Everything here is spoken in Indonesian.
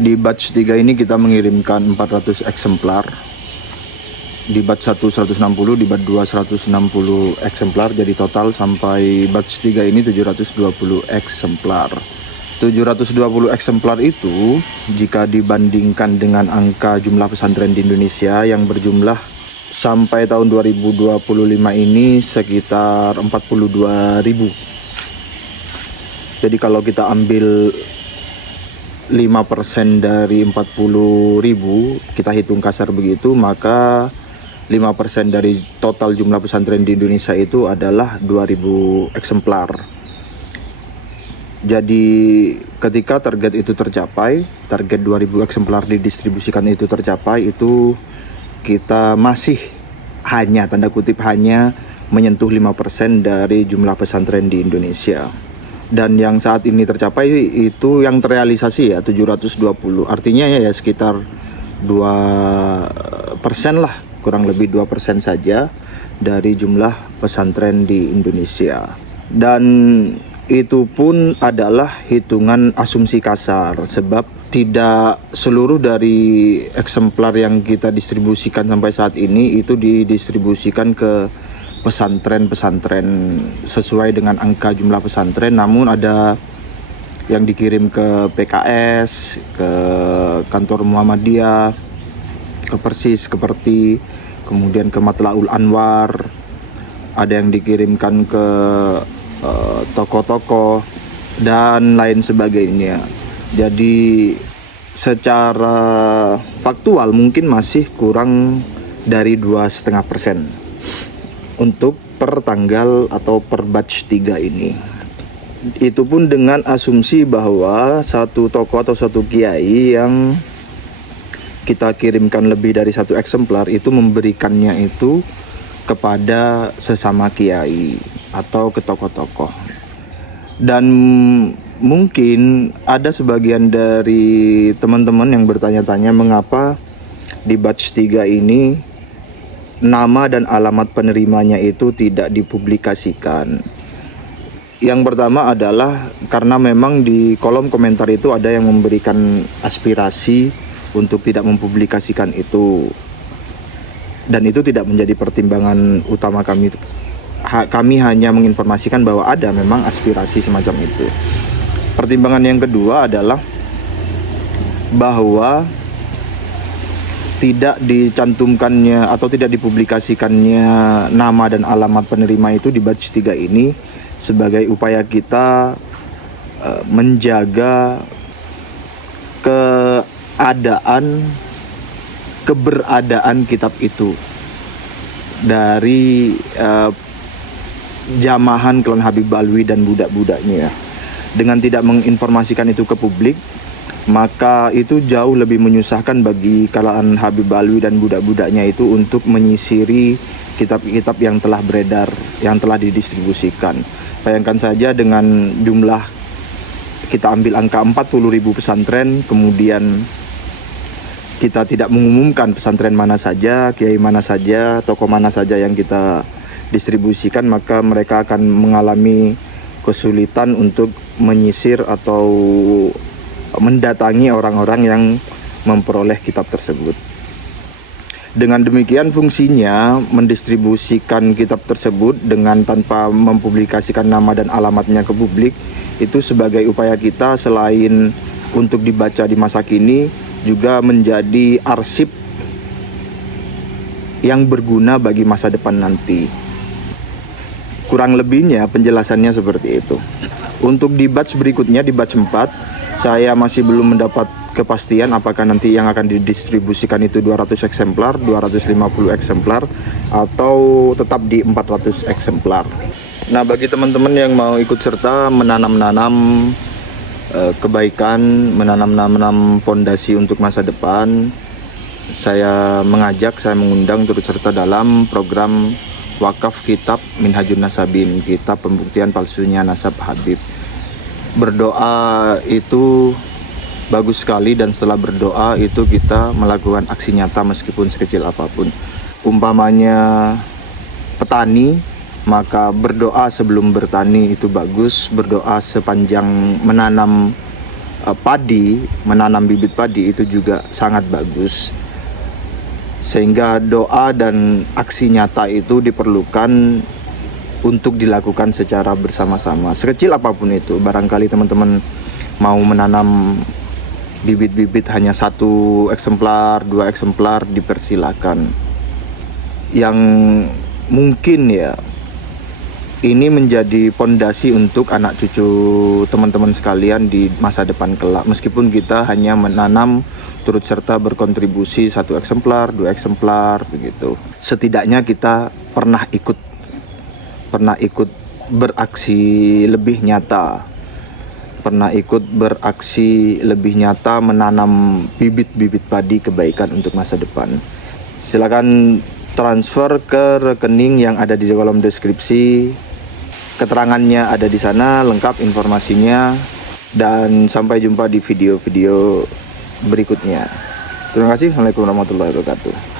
Di batch 3 ini kita mengirimkan 400 eksemplar. Di batch 1 160, di batch 2 160 eksemplar. Jadi total sampai batch 3 ini 720 eksemplar. 720 eksemplar itu jika dibandingkan dengan angka jumlah pesantren di Indonesia yang berjumlah sampai tahun 2025 ini sekitar 42.000. Jadi kalau kita ambil 5% dari 40.000, kita hitung kasar begitu, maka 5% dari total jumlah pesantren di Indonesia itu adalah 2.000 eksemplar. Jadi ketika target itu tercapai, target 2.000 eksemplar didistribusikan itu tercapai, itu kita masih hanya, tanda kutip hanya, menyentuh 5% dari jumlah pesantren di Indonesia. Dan yang saat ini tercapai itu yang terrealisasi ya 720. Artinya ya sekitar 2% lah, kurang lebih 2% saja dari jumlah pesantren di Indonesia. Dan itu pun adalah hitungan asumsi kasar, sebab tidak seluruh dari eksemplar yang kita distribusikan sampai saat ini itu didistribusikan ke pesantren-pesantren sesuai dengan angka jumlah pesantren, namun ada yang dikirim ke PKS, ke kantor Muhammadiyah, ke Persis, ke Perti, kemudian ke Matlaul Anwar, ada yang dikirimkan ke toko-toko dan lain sebagainya. Jadi secara faktual mungkin masih kurang dari 2,5% untuk per tanggal atau per batch 3 ini. Itu pun dengan asumsi bahwa satu toko atau satu kiai yang kita kirimkan lebih dari 1 eksemplar itu memberikannya itu kepada sesama kiai atau ke tokoh-tokoh. Dan mungkin ada sebagian dari teman-teman yang bertanya-tanya mengapa di batch 3 ini nama dan alamat penerimanya itu tidak dipublikasikan. Yang pertama adalah karena memang di kolom komentar itu ada yang memberikan aspirasi untuk tidak mempublikasikan itu. Dan itu tidak menjadi pertimbangan utama kami. Kami hanya menginformasikan bahwa ada memang aspirasi semacam itu. Pertimbangan yang kedua adalah bahwa tidak dicantumkannya atau tidak dipublikasikannya nama dan alamat penerima itu di batch 3 ini sebagai upaya kita menjaga keberadaan kitab itu dari jamahan klan Habib Alwi dan budak-budaknya. Dengan tidak menginformasikan itu ke publik, maka itu jauh lebih menyusahkan bagi kalangan Habib Alwi dan budak-budaknya itu untuk menyisiri kitab-kitab yang telah beredar, yang telah didistribusikan. Bayangkan saja dengan jumlah, kita ambil angka 40.000 pesantren, kemudian kita tidak mengumumkan pesantren mana saja, kiai mana saja, toko mana saja yang kita distribusikan, maka mereka akan mengalami kesulitan untuk menyisir atau mendatangi orang-orang yang memperoleh kitab tersebut. Dengan demikian fungsinya mendistribusikan kitab tersebut dengan tanpa mempublikasikan nama dan alamatnya ke publik itu sebagai upaya kita selain untuk dibaca di masa kini juga menjadi arsip yang berguna bagi masa depan nanti. Kurang lebihnya penjelasannya seperti itu. Untuk di batch berikutnya, di batch 4, saya masih belum mendapat kepastian apakah nanti yang akan didistribusikan itu 200 eksemplar, 250 eksemplar, atau tetap di 400 eksemplar. Nah, bagi teman-teman yang mau ikut serta menanam-nanam kebaikan, menanam-nanam pondasi untuk masa depan, saya mengundang turut serta dalam program wakaf kitab Minhajun Nasabin, kitab pembuktian palsunya nasab Habib. Berdoa itu bagus sekali, dan setelah berdoa itu kita melakukan aksi nyata meskipun sekecil apapun. Umpamanya petani, maka berdoa sebelum bertani itu bagus, berdoa sepanjang menanam padi, menanam bibit padi itu juga sangat bagus. Sehingga doa dan aksi nyata itu diperlukan untuk dilakukan secara bersama-sama. Sekecil apapun itu, barangkali teman-teman mau menanam bibit-bibit hanya 1 eksemplar, 2 eksemplar, dipersilakan. Yang mungkin ya, ini menjadi pondasi untuk anak cucu teman-teman sekalian di masa depan kelak. Meskipun kita hanya menanam turut serta berkontribusi 1 eksemplar, 2 eksemplar begitu. Setidaknya kita pernah ikut beraksi lebih nyata. Pernah ikut beraksi lebih nyata menanam bibit-bibit padi kebaikan untuk masa depan. Silakan transfer ke rekening yang ada di kolom deskripsi. Keterangannya ada di sana, lengkap informasinya. Dan sampai jumpa di video-video berikutnya. Terima kasih. Assalamualaikum warahmatullahi wabarakatuh.